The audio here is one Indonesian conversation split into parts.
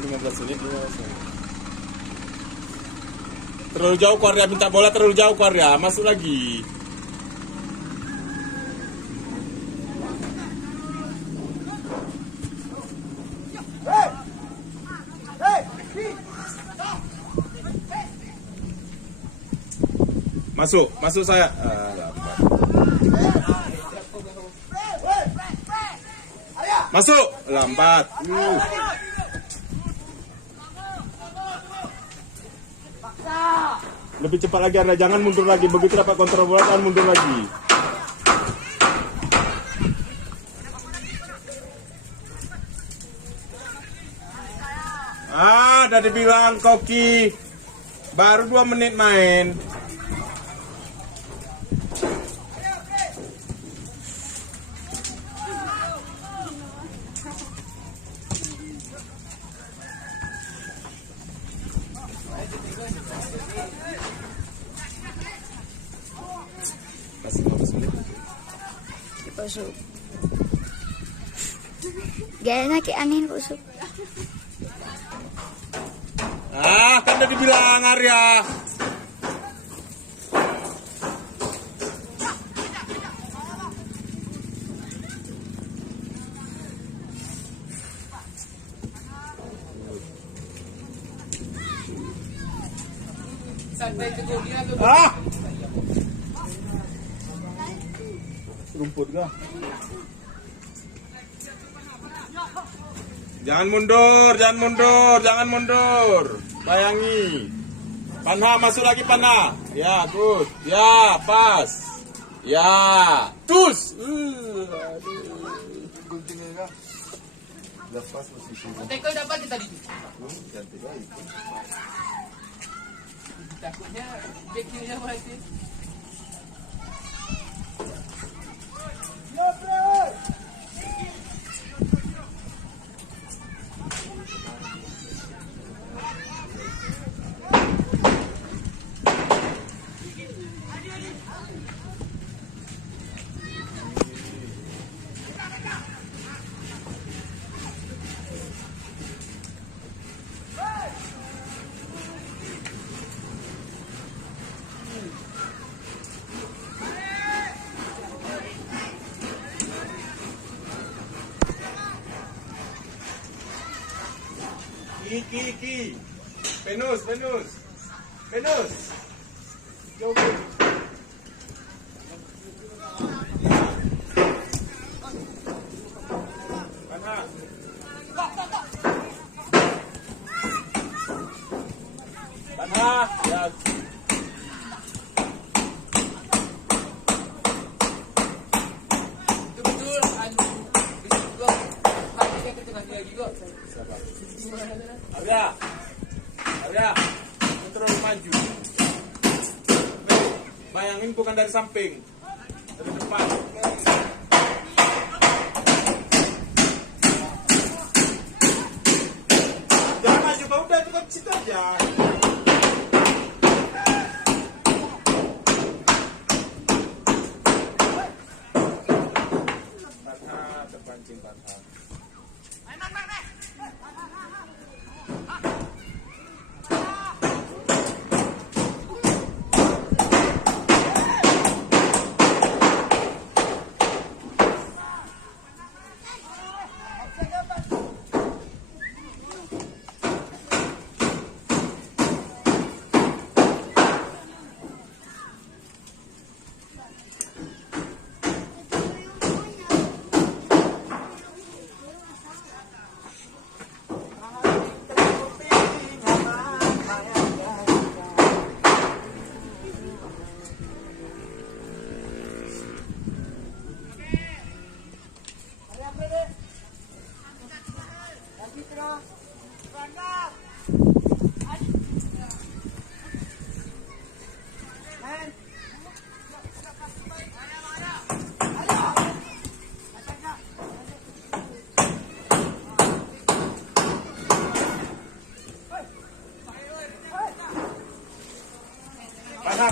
15 menit. Terlalu jauh Korea, minta bola terlalu jauh Korea, masuk lagi. Masuk saya. Masuk, lambat. Lebih cepat lagi Anda, jangan mundur lagi. Begitu dapat kontrol bola, jangan mundur lagi. Udah dibilang Koki, baru 2 menit main. Masih 15 menit. Pusuk. Gayanya kayak aneh pusuk. Kan udah dibilang Arya. Rumput kah? Jangan mundur. Bayangi. Panha masuk lagi Panha. Ya, good. Ya, pas. Ya, tus. Guntingnya kah? Lepas posisinya. Tackle dapat kita tadi. Cantik lagi. Takutnya backnya mati. Ki. Penus. Jauh. Panha. Ya. Betul. Gol. Hatinya ke tengah lagi gol. Arya, kontrol maju. Bayangin bukan dari samping, dari depan. Jangan maju, kau udah dekat situ aja. Panha terpancing Panha.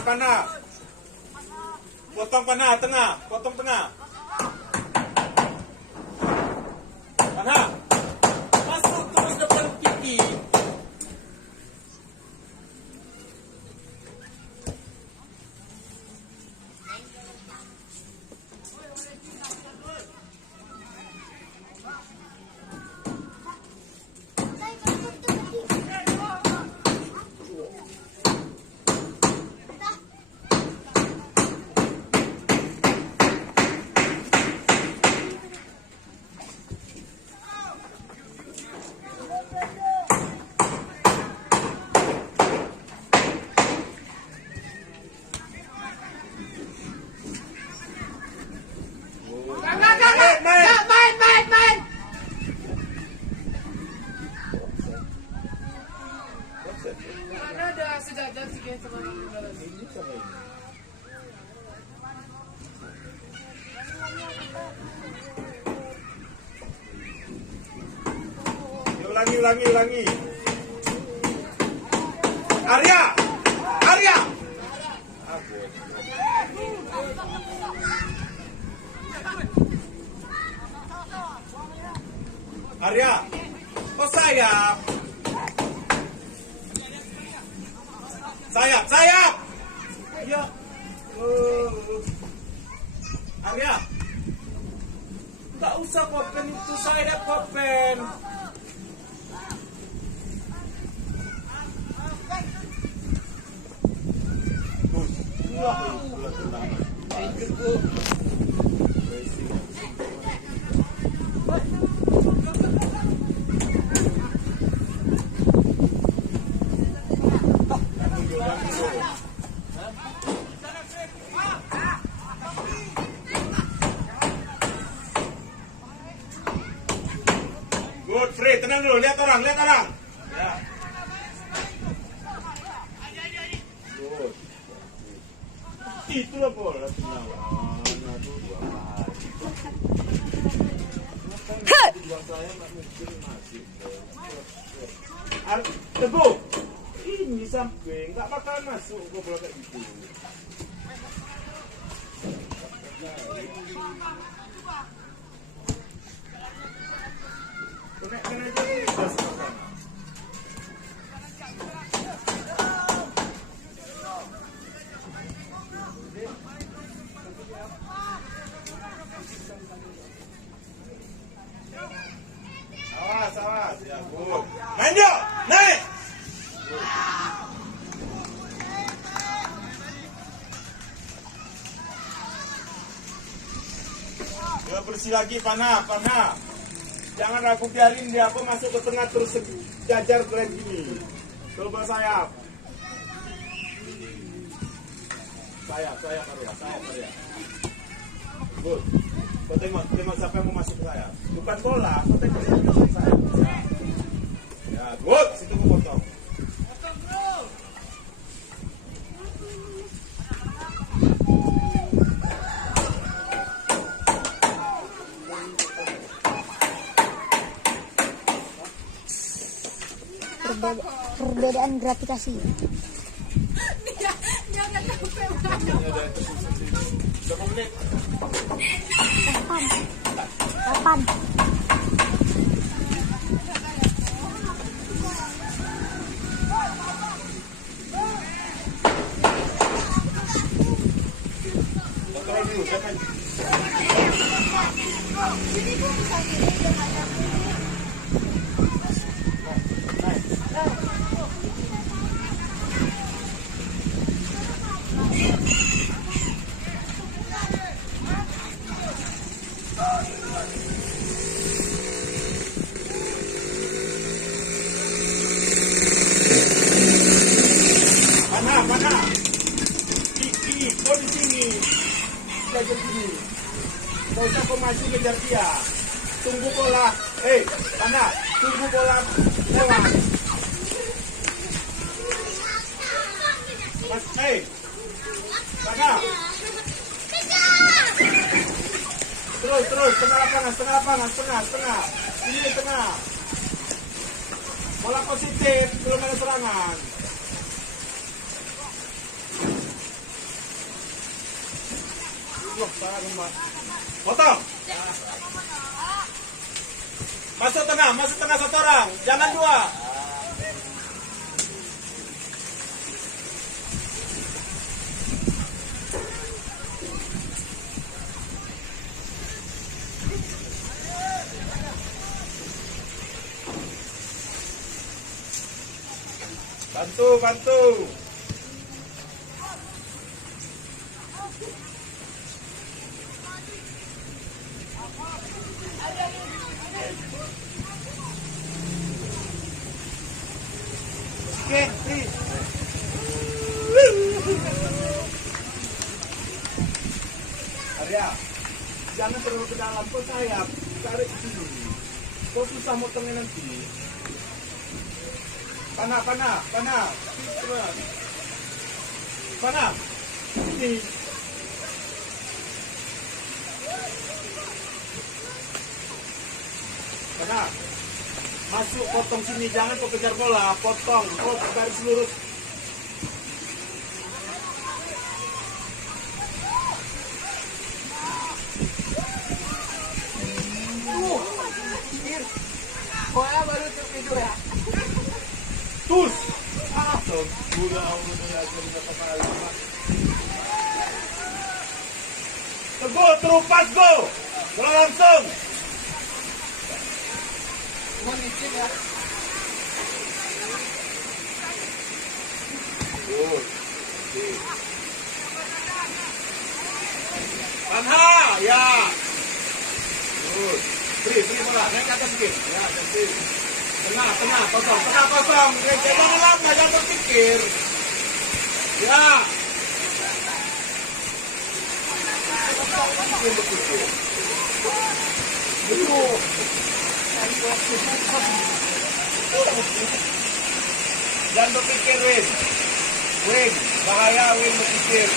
Panah. Potong panah tengah, potong tengah. Panah. Masuk terus depan Kiki. yan sa mga nilalas. Ini sama ini. Ulangi. Arya! Arya! Kok sayap? Sayap! Ya. Arya! Nggak usah kopen itu, sayap kopen. Thank you po. Good, free, tenang dulu, lihat orang. Ya. Good. Itulah bola tenang. Dua saya nggak mungkin masih. Teguh, ini sampai nggak bakal masuk ke bola kayak gitu. Kena aja pas sana. Awas, ya good. Main Jo, naik. Ya bersih lagi, panah. Jangan aku biarin dia apa masuk ke tengah terus jajar kayak gini. Coba sayap. Sayap Arya. Good. Kau tengok siapa yang mau masuk ke sayap. Bukan bola, kau tengok siapa yang masuk ke sayap. Ya, good. Situ kau potong. Perbedaan gravitasi. Berapa menit? 8. Kontrol dulu, jangan. Mana? Kau di sini. Belajar sini. Kau usah kau maju kejar dia. Tunggu bola. Mana? Tunggu bola lewat. Mas, mana? Terus, tengah lapangan. Ini tengah. Bola positif, belum ada serangan. Potong. Masuk tengah satu orang. Jangan dua. Bantu. Oke, free. Arya, jangan terlalu ke dalam, kau sayap. Tarik sini. Kau susah motongnya nanti. Panah. Terus. Sana. Sini. Sana. Masuk, potong sini. Jangan kau kejar bola. Potong. Kau garis lurus. Bola baru tertidur ya. Tus. Ah, gula uno ya jadi kata kali. Go, terupas go. Bola langsung. Cuma licin ya. Good. Panha, ya. Good. Beri bola, naik ke atas sedikit. Ya, cantik. Tengah, kosong. Jangan lama, jangan berpikir. Ya. Betul. Jangan berpikir, Win. Bahaya, Win berpikir.